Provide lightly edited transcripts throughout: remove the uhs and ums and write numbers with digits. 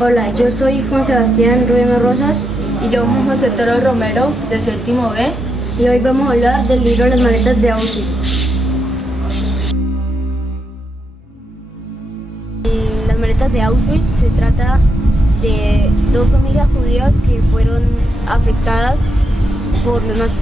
Hola, yo soy Juan Sebastián Rueno Rosas Y yo, Juan José Toro Romero, de séptimo B. y hoy vamos a hablar del libro Las maletas de Auschwitz. En Las maletas de Auschwitz se trata de dos familias judías que fueron afectadas por los nazis.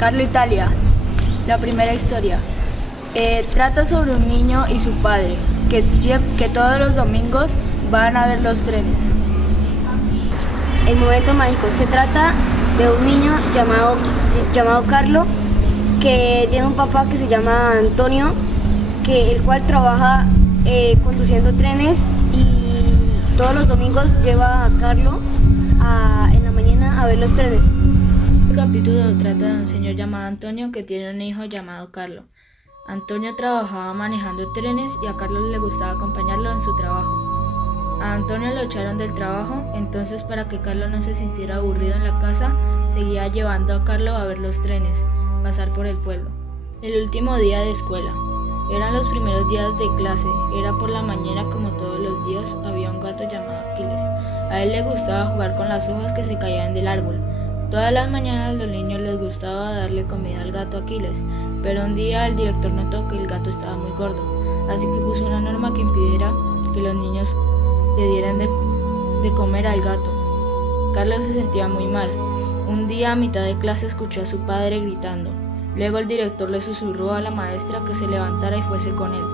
Carlo Italia, la primera historia. Trata sobre un niño y su padre, que todos los domingos van a ver los trenes. El momento mágico se trata de un niño llamado Carlo, que tiene un papá que se llama Antonio, el cual trabaja conduciendo trenes, y todos los domingos lleva a Carlo en la mañana a ver los trenes. Este capítulo trata de un señor llamado Antonio que tiene un hijo llamado Carlo. Antonio trabajaba manejando trenes y a Carlos le gustaba acompañarlo en su trabajo. A Antonio lo echaron del trabajo, entonces para que Carlos no se sintiera aburrido en la casa, seguía llevando a Carlos a ver los trenes, pasar por el pueblo. El último día de escuela. Eran los primeros días de clase, era por la mañana como todos los días, había un gato llamado Aquiles. A él le gustaba jugar con las hojas que se caían del árbol. Todas las mañanas a los niños les gustaba darle comida al gato Aquiles, pero un día el director notó que el gato estaba muy gordo, así que puso una norma que impidiera que los niños le dieran de comer al gato. Carlos se sentía muy mal. Un día a mitad de clase escuchó a su padre gritando. Luego el director le susurró a la maestra que se levantara y fuese con él.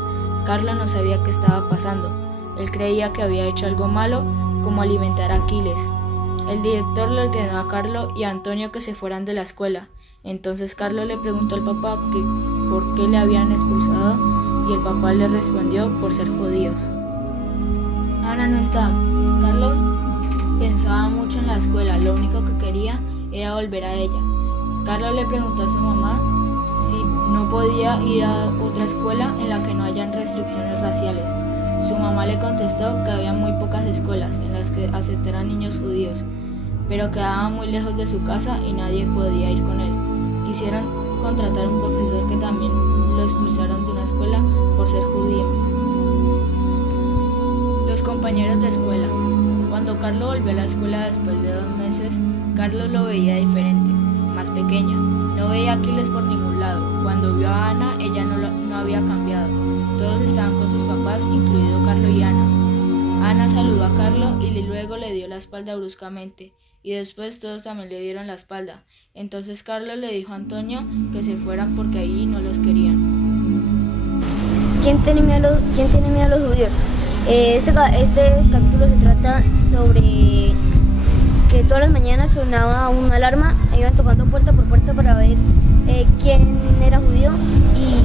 Carlos no sabía qué estaba pasando. Él creía que había hecho algo malo, como alimentar a Aquiles. El director le ordenó a Carlos y a Antonio que se fueran de la escuela. Entonces Carlos le preguntó al papá que por qué le habían expulsado, y el papá le respondió por ser judíos. Ana no está. Carlos pensaba mucho en la escuela, lo único que quería era volver a ella. Carlos le preguntó a su mamá si no podía ir a otra escuela en la que no hayan restricciones raciales. Su mamá le contestó que había muy pocas escuelas en las que aceptaran niños judíos, pero quedaban muy lejos de su casa y nadie podía ir con él. Quisieron contratar a un profesor que también lo expulsaron de una escuela por ser judío. Los compañeros de escuela. Cuando Carlos volvió a la escuela después de 2 meses, Carlos lo veía diferente, más pequeña. No veía a Aquiles por ningún lado. Cuando vio a Ana, ella no había cambiado. Todos estaban con sus papás, incluido Carlos y Ana. Ana saludó a Carlos y luego le dio la espalda bruscamente, y después todos también le dieron la espalda. Entonces Carlos le dijo a Antonio que se fueran porque ahí no los querían. ¿Quién tiene miedo a los judíos? Este capítulo se trata sobre que todas las mañanas sonaba una alarma, e iban tocando puerta por puerta para ver quién era judío, y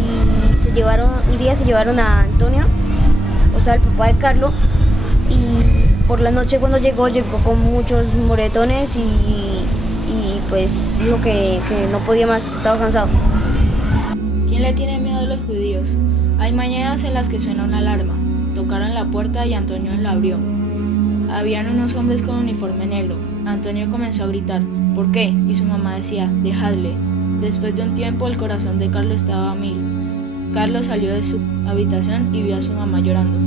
un día se llevaron a Antonio, o sea, el papá de Carlos, y por la noche cuando llegó con muchos moretones y pues dijo que no podía más, que estaba cansado. ¿Quién le tiene miedo a los judíos? Hay mañanas en las que suena una alarma. Tocaron la puerta y Antonio la abrió. Habían unos hombres con uniforme negro. Antonio comenzó a gritar, ¿por qué? Y su mamá decía, dejadle. Después de un tiempo el corazón de Carlos estaba a 1000. Carlos salió de su habitación y vio a su mamá llorando.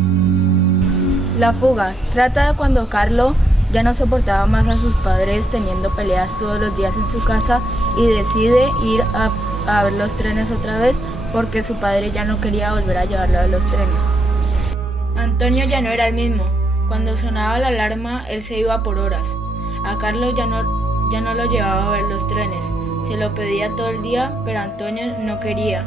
La fuga. Trata de cuando Carlos ya no soportaba más a sus padres teniendo peleas todos los días en su casa y decide ir a ver los trenes otra vez porque su padre ya no quería volver a llevarlo a los trenes. Antonio ya no era el mismo. Cuando sonaba la alarma, él se iba por horas. A Carlos ya no lo llevaba a ver los trenes. Se lo pedía todo el día, pero Antonio no quería.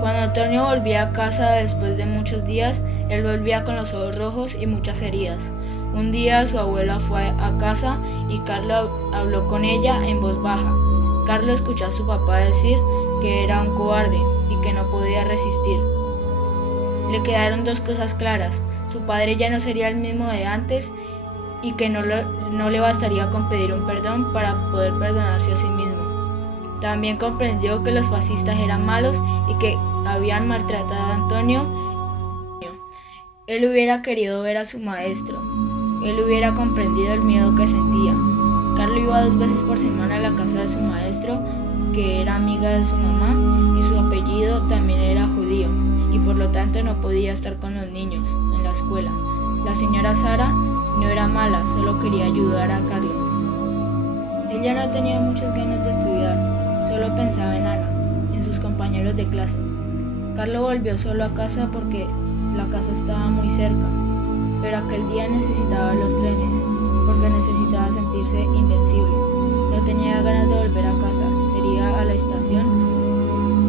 Cuando Antonio volvía a casa después de muchos días, él volvía con los ojos rojos y muchas heridas. Un día su abuela fue a casa y Carlos habló con ella en voz baja. Carlos escuchó a su papá decir que era un cobarde y que no podía resistir. Le quedaron 2 cosas claras: su padre ya no sería el mismo de antes y que no le bastaría con pedir un perdón para poder perdonarse a sí mismo. También comprendió que los fascistas eran malos y que habían maltratado a Antonio. Él hubiera querido ver a su maestro. Él hubiera comprendido el miedo que sentía. Carlos iba 2 veces por semana a la casa de su maestro, que era amiga de su mamá, y su apellido también era judío, y por lo tanto no podía estar con los niños en la escuela. La señora Sara no era mala, solo quería ayudar a Carlo. Ella no tenía muchas ganas de estudiar, solo pensaba en Ana, en sus compañeros de clase. Carlo volvió solo a casa porque la casa estaba muy cerca, pero aquel día necesitaba los trenes, porque necesitaba sentirse invencible. No tenía ganas de volver a casa, sería a la estación.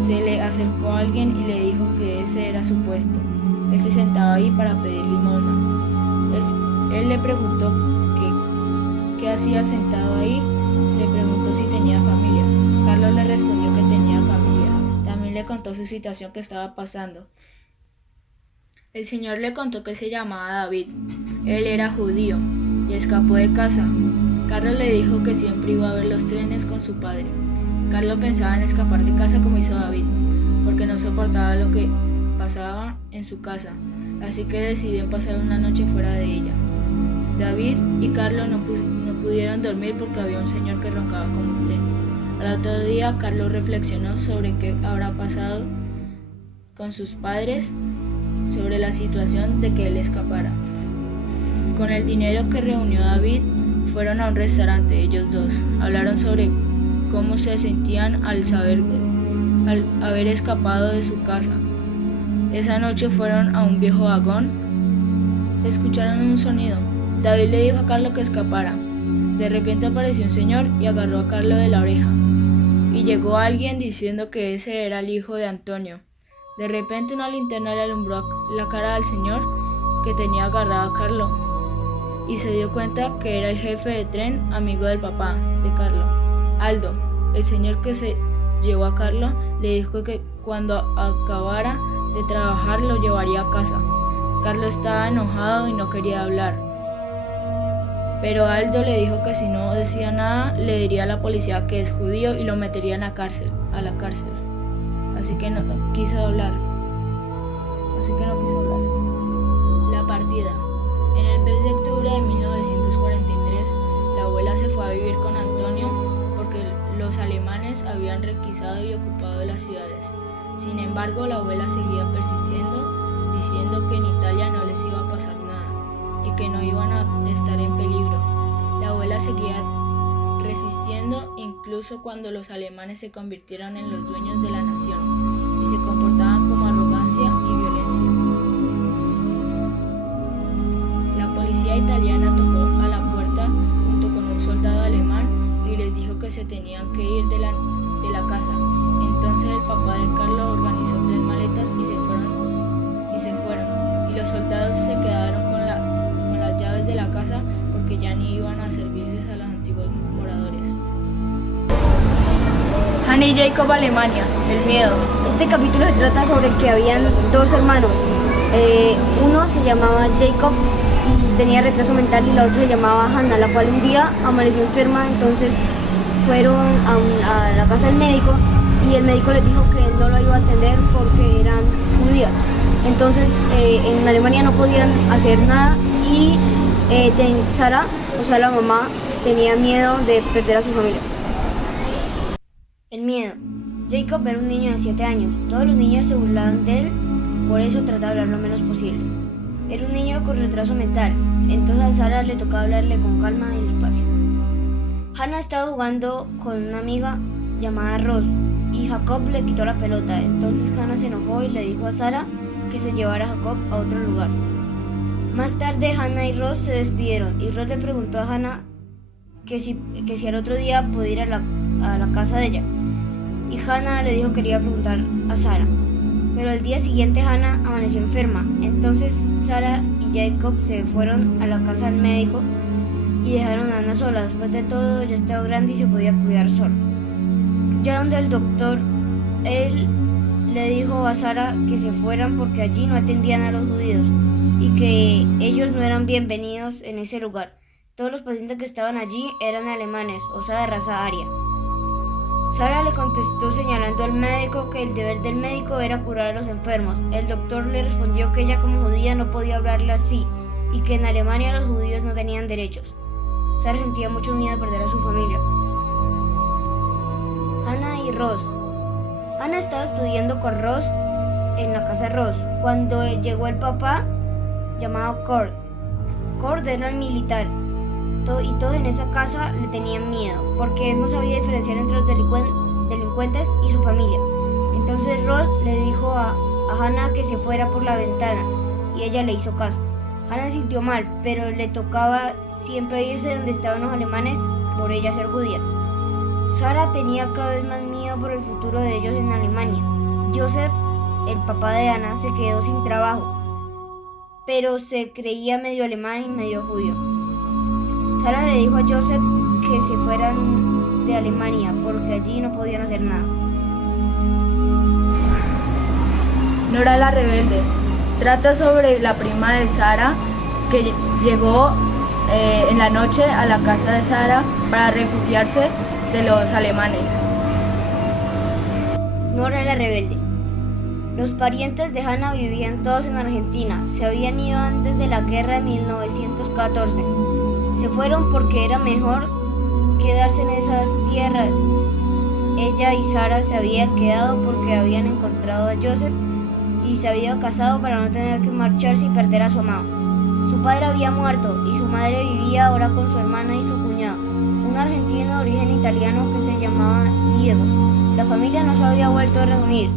Se le acercó a alguien y le dijo que ese era su puesto. Él se sentaba ahí para pedir limosna. Él le preguntó qué hacía sentado ahí, le preguntó si tenía familia. Carlos le respondió que tenía familia. También le contó su situación que estaba pasando. El señor le contó que se llamaba David. Él era judío y escapó de casa. Carlos le dijo que siempre iba a ver los trenes con su padre. Carlos pensaba en escapar de casa como hizo David, porque no soportaba lo que pasaba en su casa, así que decidió pasar una noche fuera de ella. David y Carlos no pudieron dormir porque había un señor que roncaba como un tren. Al otro día, Carlos reflexionó sobre qué habrá pasado con sus padres, sobre la situación de que él escapara. Con el dinero que reunió David, fueron a un restaurante ellos dos. Hablaron sobre cómo se sentían al haber escapado de su casa. Esa noche fueron a un viejo vagón. Escucharon un sonido. David le dijo a Carlos que escapara. De repente apareció un señor y agarró a Carlos de la oreja. Y llegó alguien diciendo que ese era el hijo de Antonio. De repente una linterna le alumbró la cara al señor que tenía agarrado a Carlos. Y se dio cuenta que era el jefe de tren, amigo del papá de Carlos, Aldo. El señor que se llevó a Carlos le dijo que cuando acabara de trabajar lo llevaría a casa. Carlos estaba enojado y no quería hablar. Pero Aldo le dijo que si no decía nada, le diría a la policía que es judío y lo meterían a la cárcel. Así que no quiso hablar. La partida. En el mes de octubre de 1943, la abuela se fue a vivir con Antonio porque los alemanes habían requisado y ocupado las ciudades. Sin embargo, la abuela seguía persistiendo, diciendo que en Italia no les iba a pasar nada y que no iban a estar en peligro. La abuela seguía resistiendo incluso cuando los alemanes se convirtieron en los dueños de la nación y se comportaban con arrogancia y violencia. La policía italiana tocó a la puerta junto con un soldado alemán y les dijo que se tenían que ir de la casa. Entonces el papá de Carlos organizó 3 maletas y se fueron. Y los soldados se quedaron con las llaves de la casa porque ya ni iban a servirles a los antiguos moradores. Hannah y Jacob, Alemania, el miedo. Este capítulo se trata sobre que habían 2 hermanos. Uno se llamaba Jacob y tenía retraso mental y la otra se llamaba Hannah, la cual un día amaneció enferma. Entonces fueron a la casa del médico y el médico les dijo que no lo iba a atender porque eran judías. Entonces en Alemania no podían hacer nada y Sara, o sea la mamá, tenía miedo de perder a su familia. El miedo. Jacob era un niño de 7 años. Todos los niños se burlaban de él, por eso trataba de hablar lo menos posible. Era un niño con retraso mental, entonces a Sara le tocaba hablarle con calma y despacio. Hannah estaba jugando con una amiga llamada Ross y Jacob le quitó la pelota. Entonces Hannah se enojó y le dijo a Sara que se llevara a Jacob a otro lugar. Más tarde Hannah y Ross se despidieron y Ross le preguntó a Hannah que si al otro día podía ir a la casa de ella. Y Hannah le dijo que le iba a preguntar a Sara. Pero al día siguiente Hannah amaneció enferma. Entonces Sara y Jacob se fueron a la casa del médico y dejaron a Hannah sola. Después de todo ya estaba grande y se podía cuidar sola. Ya donde el doctor, él le dijo a Sara que se fueran porque allí no atendían a los judíos y que ellos no eran bienvenidos en ese lugar. Todos los pacientes que estaban allí eran alemanes, o sea de raza aria. Sara le contestó señalando al médico que el deber del médico era curar a los enfermos. El doctor le respondió que ella como judía no podía hablarle así y que en Alemania los judíos no tenían derechos. Sara sentía mucho miedo de perder a su familia. Hannah y Ross. Hannah estaba estudiando con Ross en la casa de Ross cuando llegó el papá llamado Kurt Kurt era el militar y todos en esa casa le tenían miedo porque él no sabía diferenciar entre los delincuentes y su familia. Entonces Ross le dijo a Hannah que se fuera por la ventana y ella le hizo caso. Hannah se sintió mal, pero le tocaba siempre irse donde estaban los alemanes por ella ser judía. Sarah tenía cada vez más miedo por el futuro de ellos en Alemania. Joseph, el papá de Hannah, se quedó sin trabajo, pero se creía medio alemán y medio judío. Sarah le dijo a Joseph que se fueran de Alemania porque allí no podían hacer nada. Nora la rebelde. Trata sobre la prima de Sarah que llegó en la noche a la casa de Sarah para refugiarse de los alemanes. Nora la rebelde. Los parientes de Hannah vivían todos en Argentina. Se habían ido antes de la guerra de 1914. Se fueron porque era mejor quedarse en esas tierras. Ella y Sarah se habían quedado porque habían encontrado a Joseph y se había casado para no tener que marcharse y perder a su amado. Su padre había muerto y su madre vivía ahora con su hermana y su cuñado, un argentino de origen italiano que se llamaba Diego. La familia no se había vuelto a reunir.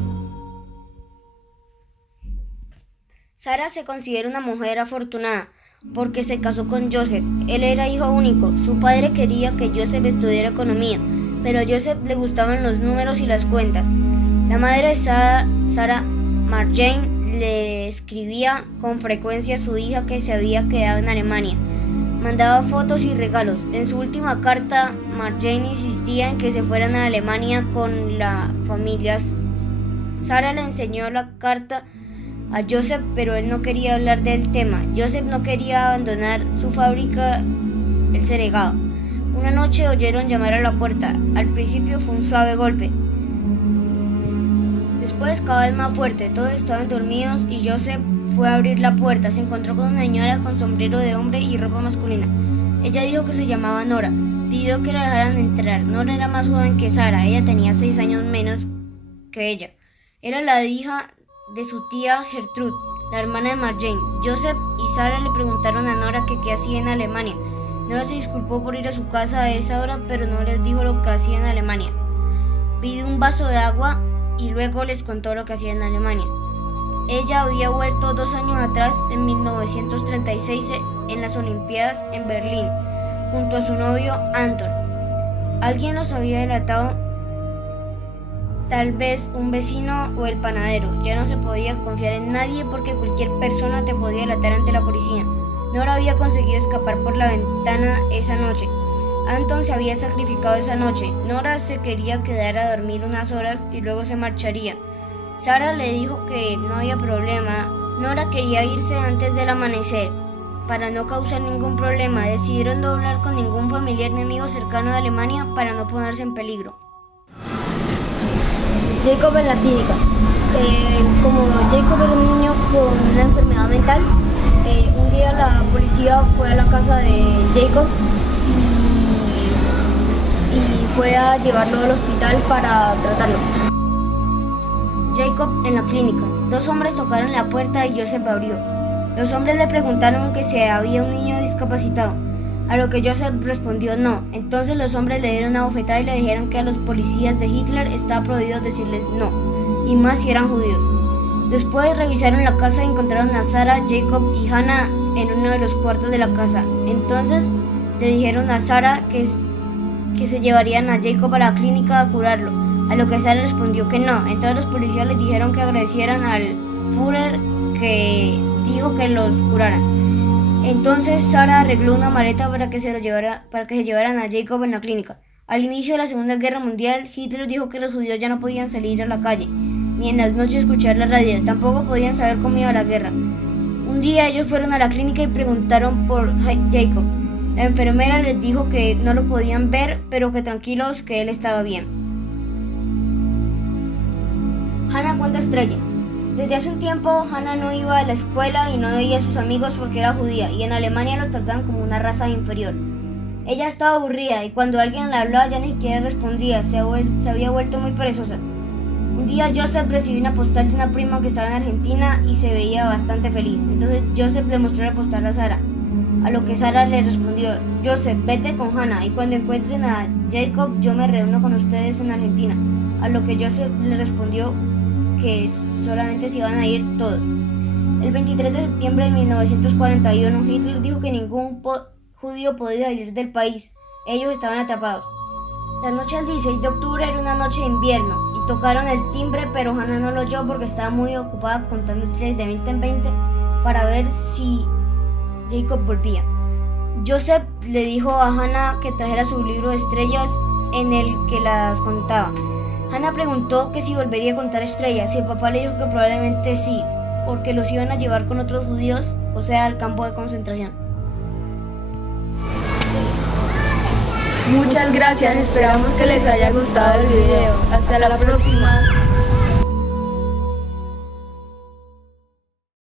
Sarah se considera una mujer afortunada porque se casó con Joseph. Él era hijo único. Su padre quería que Joseph estudiara economía, pero a Joseph le gustaban los números y las cuentas. La madre de Sarah, Marjane, le escribía con frecuencia a su hija que se había quedado en Alemania. Mandaba fotos y regalos. En su última carta, Marjane insistía en que se fueran a Alemania con la familia. Sarah le enseñó la carta a Joseph, pero él no quería hablar del tema. Joseph no quería abandonar su fábrica, él se negaba. Una noche oyeron llamar a la puerta. Al principio fue un suave golpe. Después cada vez más fuerte. Todos estaban dormidos y Joseph fue a abrir la puerta. Se encontró con una señora con sombrero de hombre y ropa masculina. Ella dijo que se llamaba Nora. Pidió que la dejaran entrar. Nora era más joven que Sarah. Ella tenía 6 años menos que ella. Era la hija de su tía Gertrude, la hermana de Marjane. Joseph y Sarah le preguntaron a Nora que qué hacía en Alemania. Nora se disculpó por ir a su casa a esa hora, pero no les dijo lo que hacía en Alemania. Pidió un vaso de agua y luego les contó lo que hacía en Alemania. Ella había vuelto 2 años atrás, en 1936, en las Olimpiadas en Berlín, junto a su novio Anton. Alguien los había delatado, tal vez un vecino o el panadero. Ya no se podía confiar en nadie porque cualquier persona te podía delatar ante la policía. Nora había conseguido escapar por la ventana esa noche. Anton se había sacrificado esa noche. Nora se quería quedar a dormir unas horas y luego se marcharía. Sarah le dijo que no había problema. Nora quería irse antes del amanecer. Para no causar ningún problema, decidieron no hablar con ningún familiar ni amigo cercano de Alemania para no ponerse en peligro. Jacob en la clínica. Como Jacob era un niño con una enfermedad mental, un día la policía fue a la casa de Jacob y fue a llevarlo al hospital para tratarlo. Jacob en la clínica. 2 hombres tocaron la puerta y Joseph abrió. Los hombres le preguntaron que si había un niño discapacitado, a lo que Joseph respondió no. Entonces los hombres le dieron una bofetada y le dijeron que a los policías de Hitler estaba prohibido decirles no, y más si eran judíos. Después revisaron la casa y encontraron a Sarah, Jacob y Hannah en uno de los cuartos de la casa. Entonces le dijeron a Sarah que se llevarían a Jacob a la clínica a curarlo, a lo que Sarah respondió que no. Entonces los policías les dijeron que agradecieran al Führer que dijo que los curaran. Entonces Sarah arregló una maleta para que se llevaran a Jacob en la clínica. Al inicio de la Segunda Guerra Mundial, Hitler dijo que los judíos ya no podían salir a la calle, ni en las noches escuchar la radio, tampoco podían saber cómo iba la guerra. Un día ellos fueron a la clínica y preguntaron por Jacob. La enfermera les dijo que no lo podían ver, pero que tranquilos, que él estaba bien. Hannah cuenta estrellas. Desde hace un tiempo, Hannah no iba a la escuela y no veía a sus amigos porque era judía, y en Alemania los trataban como una raza inferior. Ella estaba aburrida y cuando alguien le hablaba ya ni siquiera respondía, se había vuelto muy perezosa. Un día Joseph recibió una postal de una prima que estaba en Argentina y se veía bastante feliz. Entonces Joseph le mostró la postal a Sarah. A lo que Sara le respondió: Joseph, vete con Hannah, y cuando encuentren a Jacob yo me reúno con ustedes en Argentina. A lo que Joseph le respondió que solamente se iban a ir todos. El 23 de septiembre de 1941, Hitler dijo que ningún judío podía salir del país. Ellos estaban atrapados. La noche del 16 de octubre era una noche de invierno y tocaron el timbre, pero Hannah no lo oyó porque estaba muy ocupada contando estrellas de 20 en 20 para ver si Jacob volvía. Joseph le dijo a Hannah que trajera su libro de estrellas en el que las contaba. Hannah preguntó que si volvería a contar estrellas y el papá le dijo que probablemente sí, porque los iban a llevar con otros judíos, o sea, al campo de concentración. Muchas gracias, esperamos que les haya gustado el video. Hasta la próxima.